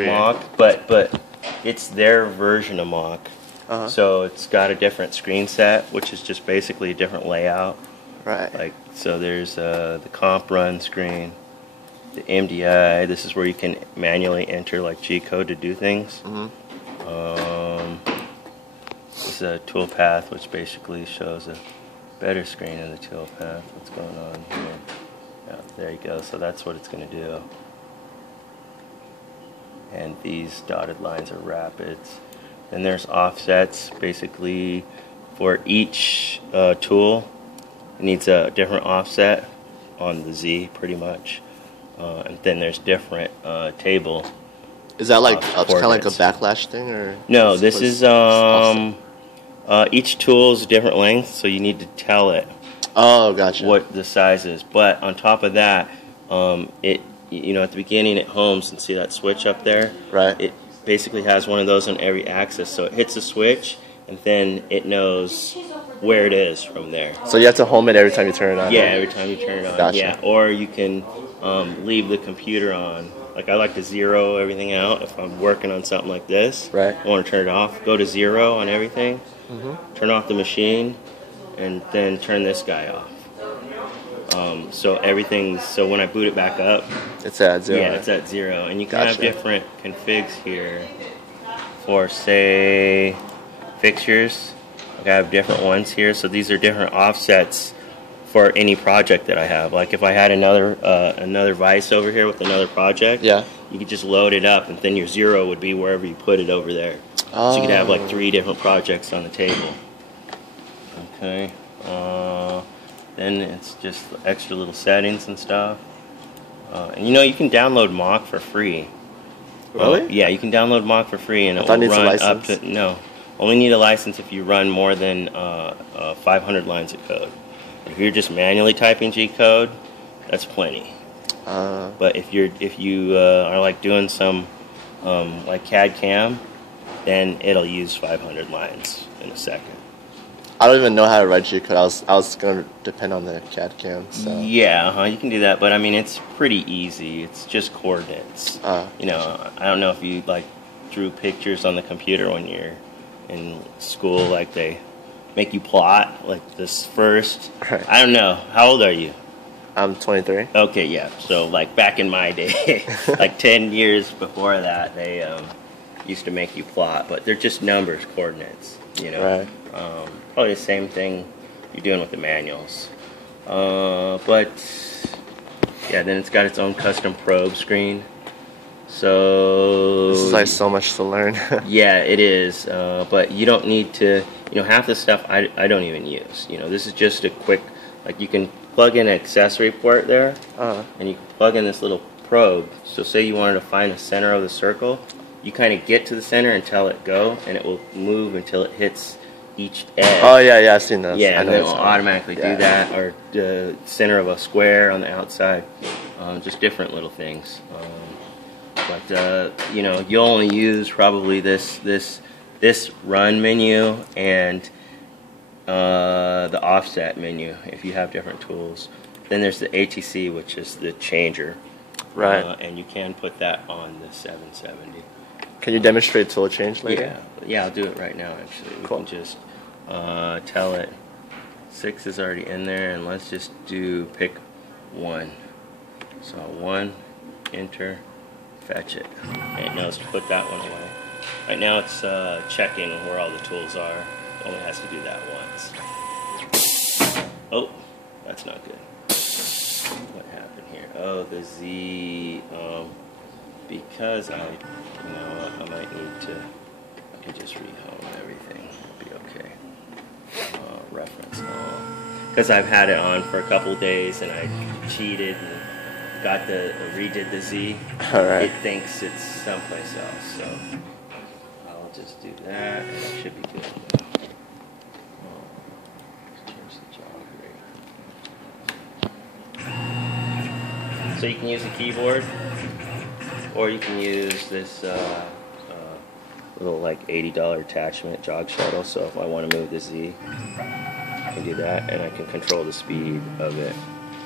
Mach, but it's their version of Mach. Uh-huh. So it's got a different screen set, which is just basically a different layout. Right. Like, so there's the comp run screen, the MDI. This is where you can manually enter like G code to do things. Mm-hmm. This is a toolpath, which basically shows a better screen in the toolpath. What's going on here? Yeah, there you go. So that's what it's going to do. And these dotted lines are rapids. Then there's offsets, basically for each tool. It needs a different offset on the Z, pretty much. And then there's different table. Is that like kind of like a backlash thing, or? No, this is each tool is a different length, so you need to tell it. Oh, gotcha. What the size is. But on top of that, you know, at the beginning at home, since see that switch up there, right? It basically has one of those on every axis, so it hits a switch, and then it knows where it is from there. So you have to home it every time you turn it on? Yeah, every time you turn it on. Gotcha. Yeah, or you can leave the computer on. Like, I like to zero everything out if I'm working on something like this. Right. I want to turn it off. Go to 0 on everything. Mm-hmm. Turn off the machine, and then turn this guy off. So everything's, so when I boot it back up, it's at 0. Yeah, it's at 0. And you can have different configs here for, say, fixtures. Like, I have different ones here, so these are different offsets for any project that I have. Like, if I had another vice over here with another project, yeah, you could just load it up, and then your 0 would be wherever you put it over there. So you could have like 3 different projects on the table. Okay. Then it's just extra little settings and stuff. And you know, you can download Mach for free. Really? Yeah, you can download Mach for free, and it will run up to, no, only need a license if you run more than 500 lines of code. If you're just manually typing G code, that's plenty. But if you are like doing some like CAD CAM, then it'll use 500 lines in a second. I don't even know how to write G code. I was gonna depend on the CAD CAM. So. Yeah, you can do that, but I mean, it's pretty easy. It's just coordinates. You know, I don't know if you like drew pictures on the computer when you're in school, like they make you plot like this first. Right. I don't know. How old are you? I'm 23. Okay, yeah. So like back in my day, like 10 years before that, they used to make you plot, but they're just numbers, coordinates. You know. Right. Probably the same thing you're doing with the manuals. But yeah, then it's got its own custom probe screen. So this is like so much to learn. Yeah, it is. But you don't need to. You know, half the stuff I don't even use. You know, this is just a quick. Like, you can plug in an accessory port there, and you can plug in this little probe. So say you wanted to find the center of the circle, you kind of get to the center and tell it go, and it will move until it hits each edge. Oh yeah, I've seen those. Yeah, and then it will automatically do that, or the center of a square on the outside. Just different little things. But you know, you'll only use probably this run menu and the offset menu if you have different tools. Then there's the ATC, which is the changer. Right. And you can put that on the 770. Can you demonstrate tool change later? Yeah, I'll do it right now, actually. We can just tell it 6 is already in there, and let's just pick 1. So 1, enter, fetch it. And it knows to put that one away. Right now it's checking where all the tools are. It only has to do that once. Oh, that's not good. What happened here? Oh, the Z, because I might need to, I can just rehome everything. It'll be okay. Reference because I've had it on for a couple days and I cheated and redid the Z. All right. It thinks it's someplace else, so I'll just do that and it should be good now. Change the jog rate. So you can use the keyboard, or you can use this little like $80 attachment, jog shuttle. So if I want to move the Z, I can do that, and I can control the speed of it.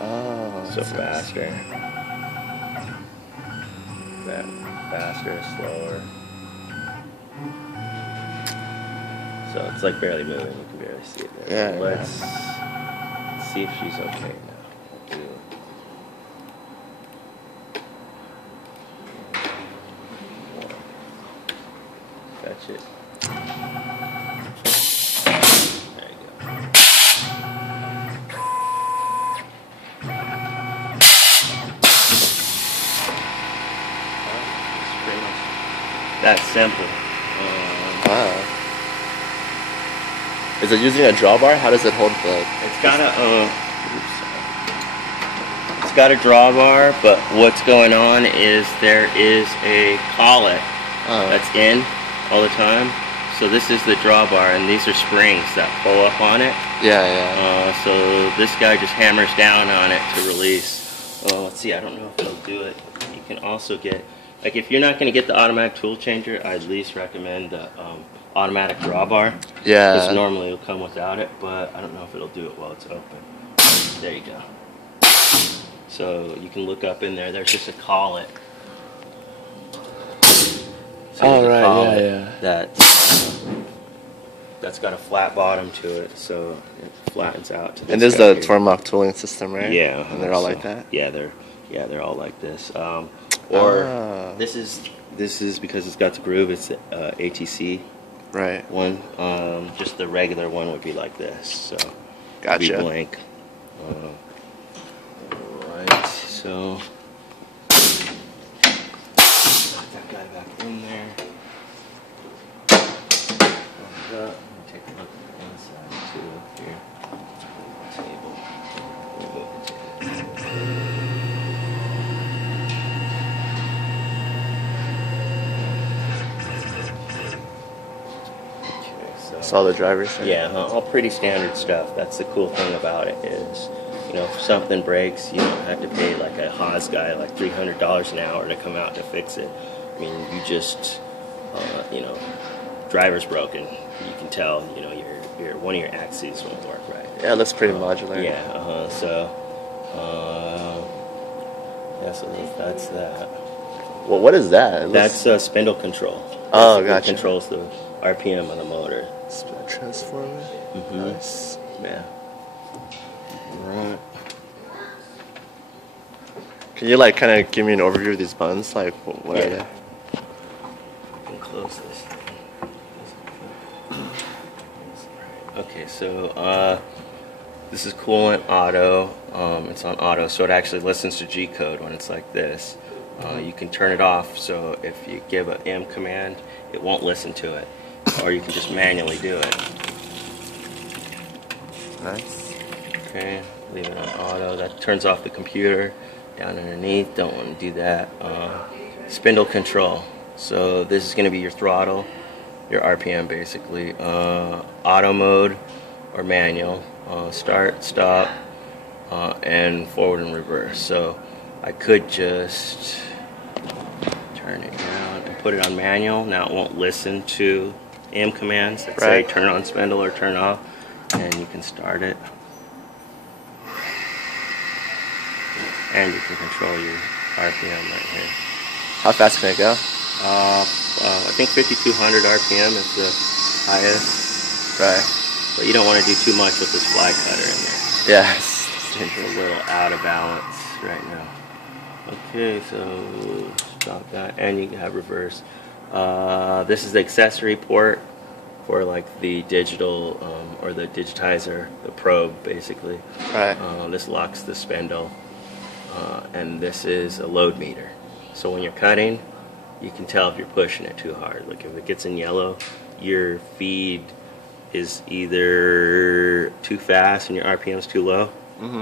Oh, so faster. That. faster or slower. So it's like barely moving. You can barely see it there. Yeah. Let's see if she's okay now. Catch it. There you go. It's pretty much that simple. Wow. Is it using a drawbar? How does it hold the? It's got a drawbar, but what's going on is there is a collet that's in all the time. So this is the drawbar, and these are springs that pull up on it. Yeah, yeah. So this guy just hammers down on it to release. Let's see, I don't know if it'll do it. You can also get, like, if you're not going to get the automatic tool changer, I'd at least recommend the automatic drawbar. Yeah. Because normally it'll come without it, but I don't know if it'll do it while it's open. There you go. So you can look up in there. There's just a collet. So Oh, right, yeah. That's got a flat bottom to it, so it flattens out. To this And this is guy the here. Tormach tooling system, right? Yeah. And they're all like that? Yeah, they're all like this. This is because it's got the groove. It's ATC Right. one. Just the regular one would be like this. So Gotcha. it'd be blank. Right. So put that guy back in there. Take a look at the inside too. Here, table. Remove the table. Saw the driver's side. Yeah, all pretty standard stuff. That's the cool thing about it is, you know, if something breaks, you don't have to pay like a Haas guy like $300 an hour to come out to fix it. I mean, you just, you know, driver's broken. You can tell, you know, your one of your axes won't work right. Yeah, it looks pretty modular. Yeah, so that's that. Well, what is that? That's spindle control. Oh, Basically gotcha. Controls the RPM on the motor. Transformer. Nice. Yeah. Right. Can you like kind of give me an overview of these buttons? Like, what are they? I can close this thing. Okay, so this is coolant auto. It's on auto, so it actually listens to G code when it's like this. You can turn it off, so if you give an M command, it won't listen to it. Or you can just manually do it. Nice. Okay, leave it on auto. That turns off the computer. Down underneath, don't want to do that. Spindle control. So this is going to be your throttle, your RPM basically. Auto mode or manual. Start, stop, and forward and reverse. So I could just turn it down and put it on manual. Now it won't listen to M commands that say turn on spindle or turn off, and you can start it. And you can control your RPM right here. How fast can it go? I think 5,200 RPM is the highest. Right. But you don't want to do too much with this fly cutter in there. Yeah. It's a little out of balance right now. Okay, so stop that, and you can have reverse. This is the accessory port for like the digital or the digitizer, the probe basically. Right. This locks the spindle, and this is a load meter. So when you're cutting, you can tell if you're pushing it too hard. Like if it gets in yellow, your feed is either too fast and your RPM is too low.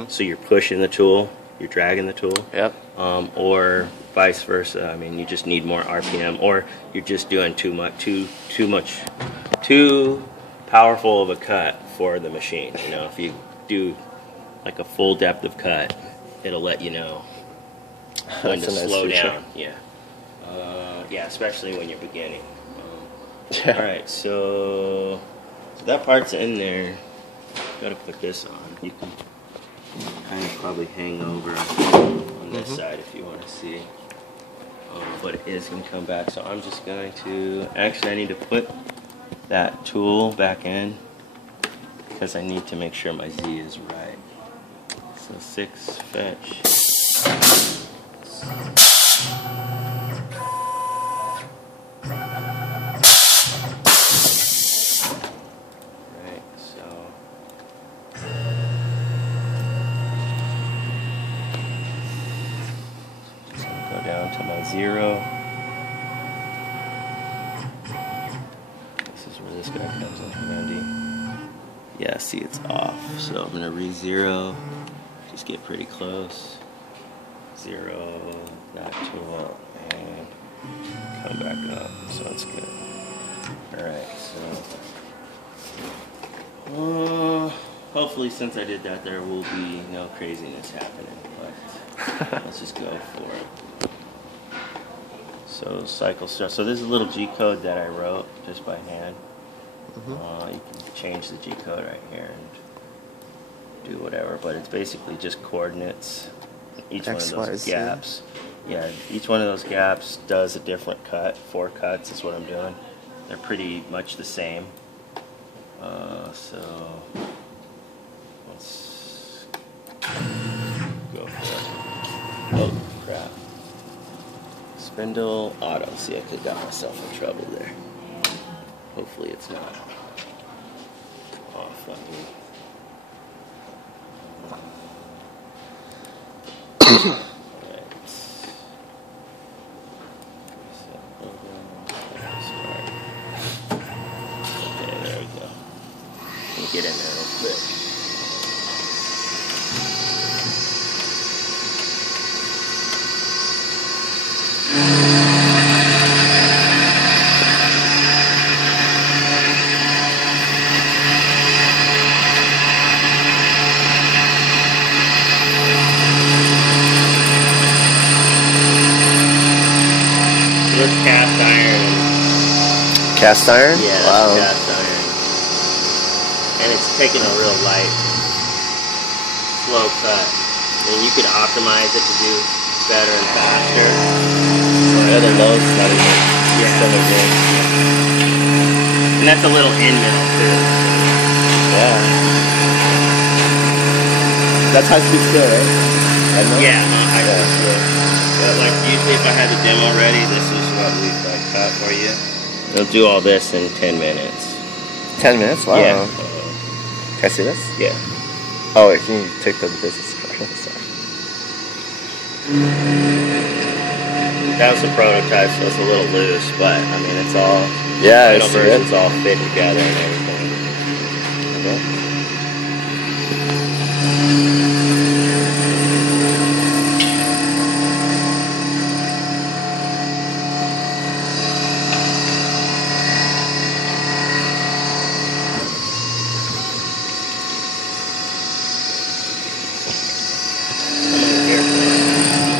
So you're pushing the tool, you're dragging the tool. Yep. Or vice versa. I mean, you just need more RPM, or you're just doing too powerful of a cut for the machine. You know, if you do like a full depth of cut, it'll let you know when to slow down. Yeah. Yeah, especially when you're beginning. All right, so that part's in there. Got to put this on. You can kind of probably hang over on this side if you want to see. but it is going to come back. So I'm just going to, actually I need to put that tool back in because I need to make sure my Z is right. So 6 fetch. Right, so just gonna go down to my 0. This is where this guy comes in handy. Yeah, see, it's off. So I'm gonna re-0. Just get pretty close. 0, that tool, and come back up. So it's good. Alright, so hopefully since I did that there will be no craziness happening, but let's just go for it. So cycle start. So this is a little G code that I wrote just by hand. You can change the G code right here and do whatever, but it's basically just coordinates. Each X, one of those Y, gaps. Yeah, each one of those gaps does a different cut. 4 cuts is what I'm doing. They're pretty much the same. So let's go for it. Oh crap. Spindle auto. See, I could have got myself in trouble there. Hopefully it's not off on me. Get in there real quick. This cast iron. Cast iron? Yeah, that's wow. cast iron. And it's taking a real light, slow cut. And you could optimize it to do better and faster. Yeah, the low's not even. Yeah. And that's a little in middle too. Yeah. That's high speed still, right? Yeah, high speed still. But like usually if I had the demo ready, this is what we've like cut for you. It'll do all this in 10 minutes. 10 minutes? Wow. Yeah. Can I see this? Yeah. Oh wait, can you take the business card? Sorry. That was a prototype, so it's a little loose, but I mean it's all Yeah, the it's version's good. all fit together and everything. Okay.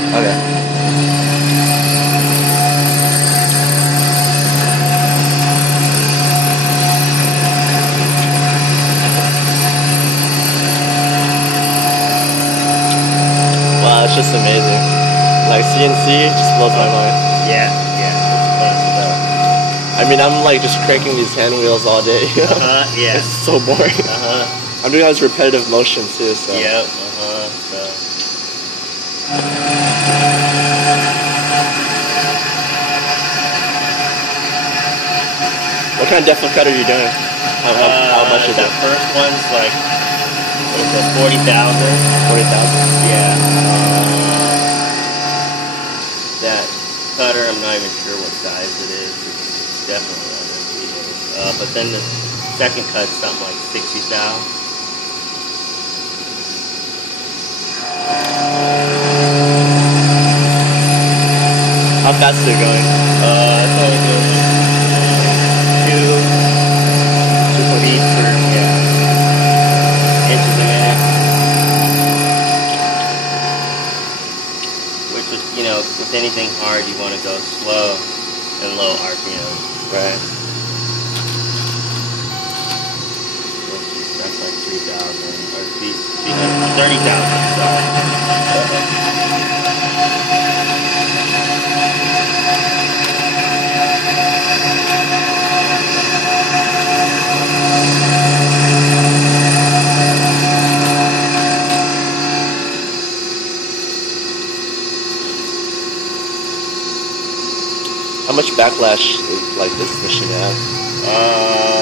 Okay. Wow, it's just amazing. Like CNC just blows my mind. Yeah, yeah. I mean, I'm like just cranking these hand wheels all day. Yeah. It's so boring. I'm doing all this repetitive motion too, so. Yep, What kind of depth of cut are you doing? How much is that it? first one's like, it's a 40,000. 40,000? Yeah. That cutter, I'm not even sure what size it is. It's definitely under 3 days. But then the second cut's something like 60,000. How fast is it going? It's only doing 2 beats per inches a minute. Which is, you know, with anything hard, you want to go slow and low RPM. Right. That's like 3,000 or 30,000. Sorry. How much backlash is like this machine have?